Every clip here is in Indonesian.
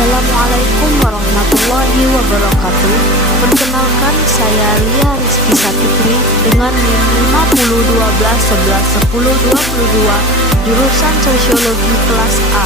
Assalamualaikum warahmatullahi wabarakatuh. Perkenalkan, saya Lia Rizky Sapitri dengan NIM 5012111022, jurusan Sosiologi kelas A,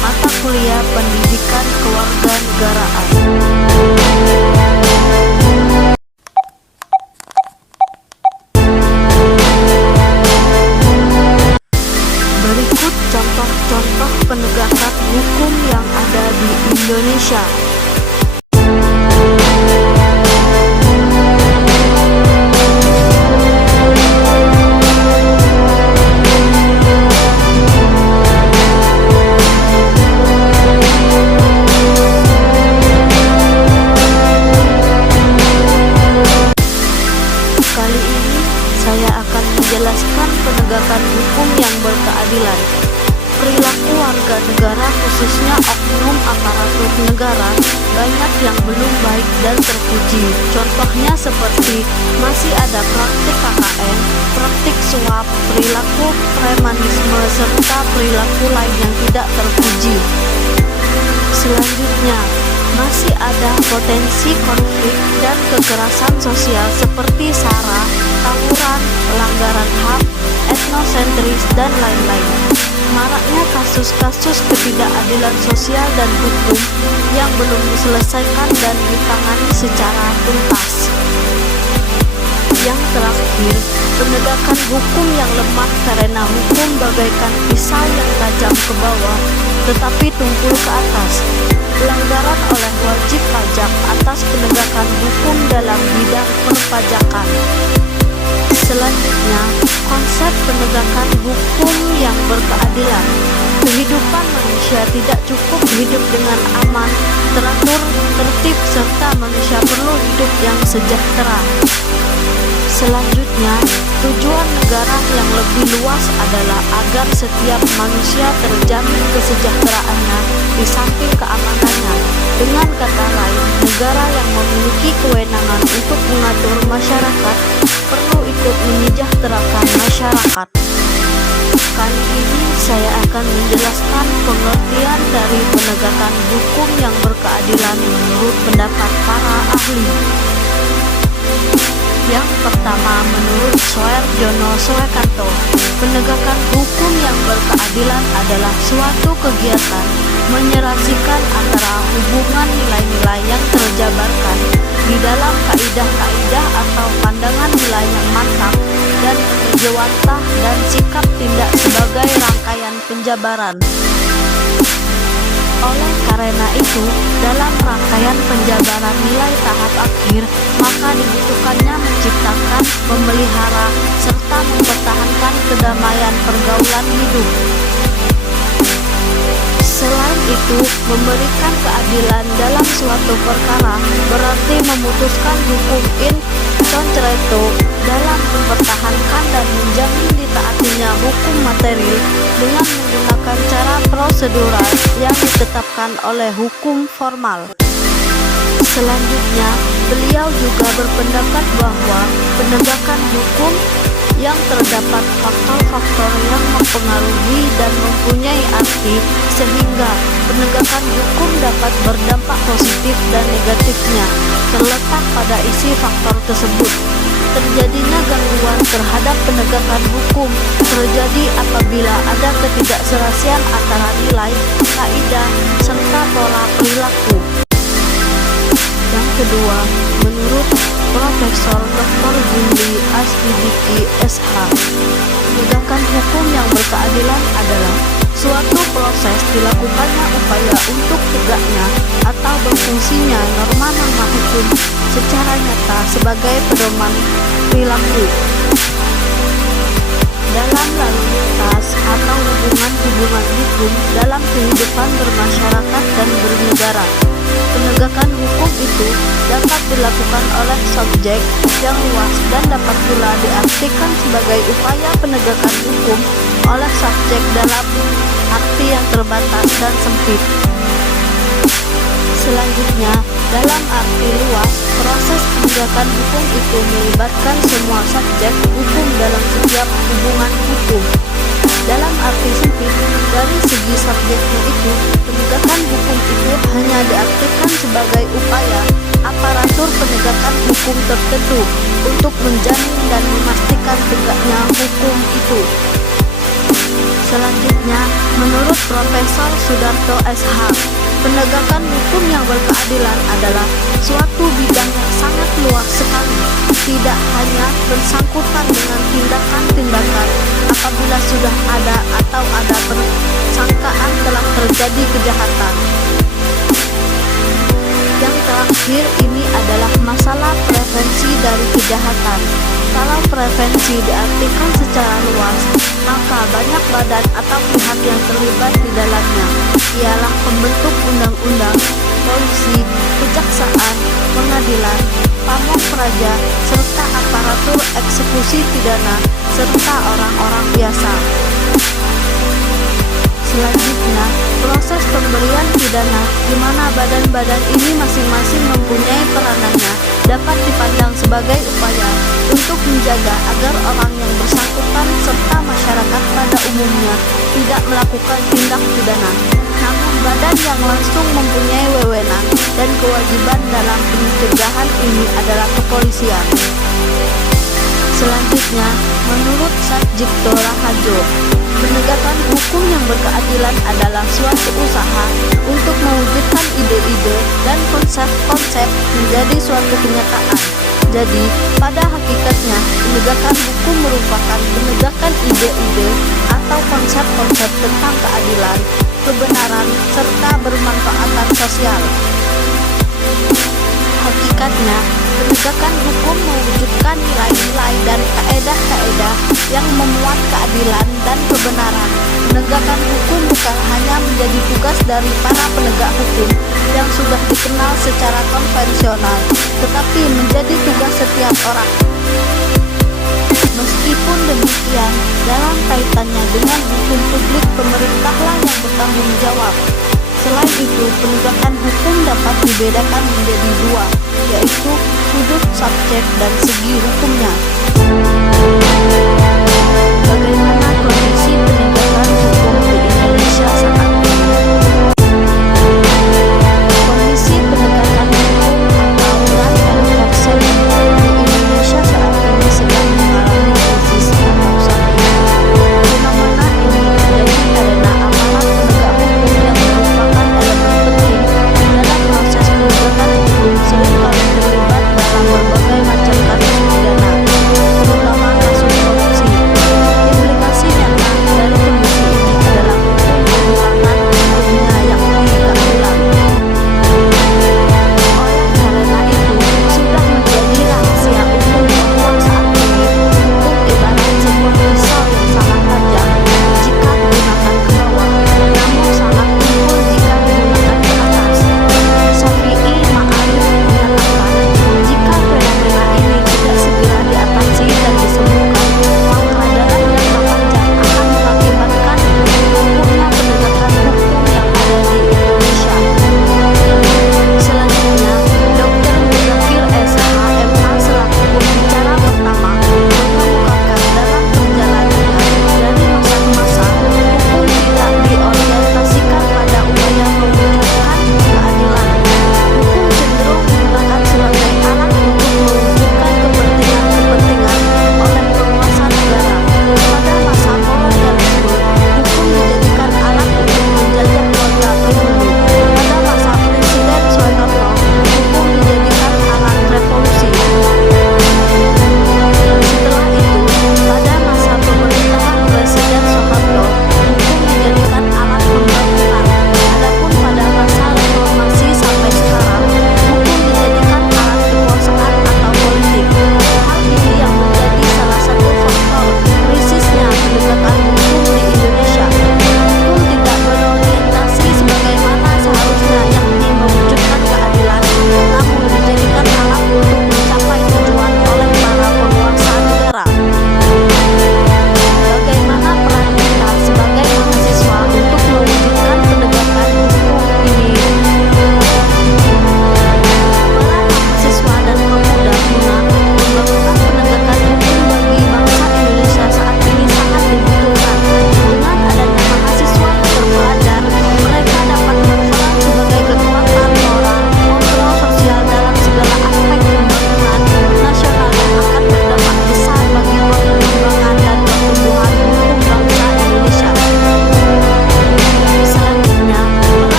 mata kuliah Pendidikan Kewarganegaraan. Berikut contoh-contoh penegakan hukum yang ada di Indonesia. Kali ini saya akan menjelaskan penegakan hukum yang berkeadilan. Perilaku warga negara, khususnya oknum aparatur negara, banyak yang belum baik dan terpuji. Contohnya seperti masih ada praktik KKN, praktik suap, perilaku premanisme, serta perilaku lain yang tidak terpuji. Selanjutnya, masih ada potensi konflik dan kekerasan sosial seperti SARA, tawuran, pelanggaran HAM, etnosentris, dan lain-lain. Maraknya kasus-kasus ketidakadilan sosial dan hukum yang belum diselesaikan dan ditangani secara tuntas. Yang terakhir, penegakan hukum yang lemah karena hukum bagaikan pisau yang tajam ke bawah tetapi tumpul ke atas. Pelanggaran oleh wajib pajak atas penegakan hukum dalam bidang perpajakan. Selanjutnya, konsep penegakan hukum yang berkeadilan. Kehidupan manusia tidak cukup hidup dengan aman, teratur, tertib, serta manusia perlu hidup yang sejahtera. Selanjutnya, tujuan negara yang lebih luas adalah agar setiap manusia terjamin kesejahteraannya di samping keamanannya. Dengan kata lain, negara yang memiliki kewenangan untuk mengatur masyarakat perlu ikut menyejahterakan masyarakat. Kali ini saya akan menjelaskan pengertian dari penegakan hukum yang berkeadilan menurut pendapat para ahli. Yang pertama, menurut Soeharjono Soekanto, penegakan hukum yang berkeadilan adalah suatu kegiatan menyerasikan antara hubungan nilai-nilai yang terjabarkan di dalam kaidah-kaidah atau pandangan nilai yang mantap dan menjewantah dan sikap tindak sebagai rangkaian penjabaran. Oleh karena itu, dalam rangkaian penjabaran nilai tahap akhir, maka dibutuhkannya menciptakan, memelihara, serta mempertahankan kedamaian pergaulan hidup. Selain itu, memberikan keadilan dalam suatu perkara berarti memutuskan hukum in concreto dalam mempertahankan dan menjamin ditaatinya hukum material dengan menggunakan cara prosedural yang ditetapkan oleh hukum formal. Selanjutnya, beliau juga berpendapat bahwa penegakan hukum yang terdapat faktor-faktor yang mempengaruhi dan mempunyai arti sehingga penegakan hukum dapat berdampak positif dan negatifnya terletak pada isi faktor tersebut. Terjadinya gangguan terhadap penegakan hukum terjadi apabila ada ketidakserasian antara nilai, kaidah, serta pola perilaku. Yang kedua, menurut Profesor Dr. Jimli Asdiki SH, penegakan hukum yang berkeadilan adalah suatu proses dilakukannya upaya untuk tegaknya atau berfungsinya norma-norma hukum secara nyata sebagai pedoman perilaku dalam lalu lintas atau hubungan-hubungan hukum dalam kehidupan bermasyarakat dan bernegara. Penegakan hukum itu dapat dilakukan oleh subjek yang luas dan dapat pula diartikan sebagai upaya penegakan hukum oleh subjek dalam arti yang terbatas dan sempit. Selanjutnya, dalam arti luas, proses penegakan hukum itu melibatkan semua subjek hukum dalam setiap hubungan hukum. Dalam arti sempit, dari segi subjeknya itu, penegakan hukum itu hanya sebagai upaya aparatur penegakan hukum tertentu untuk menjamin dan memastikan tegaknya hukum itu. Selanjutnya, menurut Profesor Sudarto SH, penegakan hukum yang berkeadilan adalah suatu bidang yang sangat luas sekali, tidak hanya bersangkutan dengan tindakan-tindakan apabila sudah ada atau ada persangkaan telah terjadi kejahatan. Yang terakhir ini adalah masalah prevensi dari kejahatan. Kalau prevensi diartikan secara luas, maka banyak badan atau pihak yang terlibat di dalamnya, ialah pembentuk undang-undang, polisi, kejaksaan, pengadilan, pamong praja, serta aparatur eksekusi pidana, serta orang-orang biasa. Selanjutnya, proses pemberian pidana di mana badan-badan ini masing-masing mempunyai peranannya dapat dipandang sebagai upaya untuk menjaga agar orang yang bersangkutan serta masyarakat pada umumnya tidak melakukan tindak pidana. Namun badan yang langsung mempunyai wewenang dan kewajiban dalam pencegahan ini adalah kepolisian. Selanjutnya, menurut Satjito Raharjo, penegakan hukum yang berkeadilan adalah suatu usaha untuk mewujudkan ide-ide dan konsep-konsep menjadi suatu kenyataan. Jadi, pada hakikatnya, penegakan hukum merupakan penegakan ide-ide atau konsep-konsep tentang keadilan, kebenaran, serta bermanfaatan sosial. Hakikatnya, penegakan hukum mewujudkan nilai-nilai dan kaedah-kaedah yang memuat keadilan dan kebenaran. Penegakan hukum bukan hanya menjadi tugas dari para penegak hukum yang sudah dikenal secara konvensional, tetapi menjadi tugas setiap orang. Meskipun demikian, dalam kaitannya dengan hukum publik, pemerintahlah yang bertanggung jawab. Selain itu, penegakan hukum dapat dibedakan menjadi dua, yaitu sudut subjek dan segi hukumnya. Bagaimana kondisi penegakan hukum di Indonesia saat ini?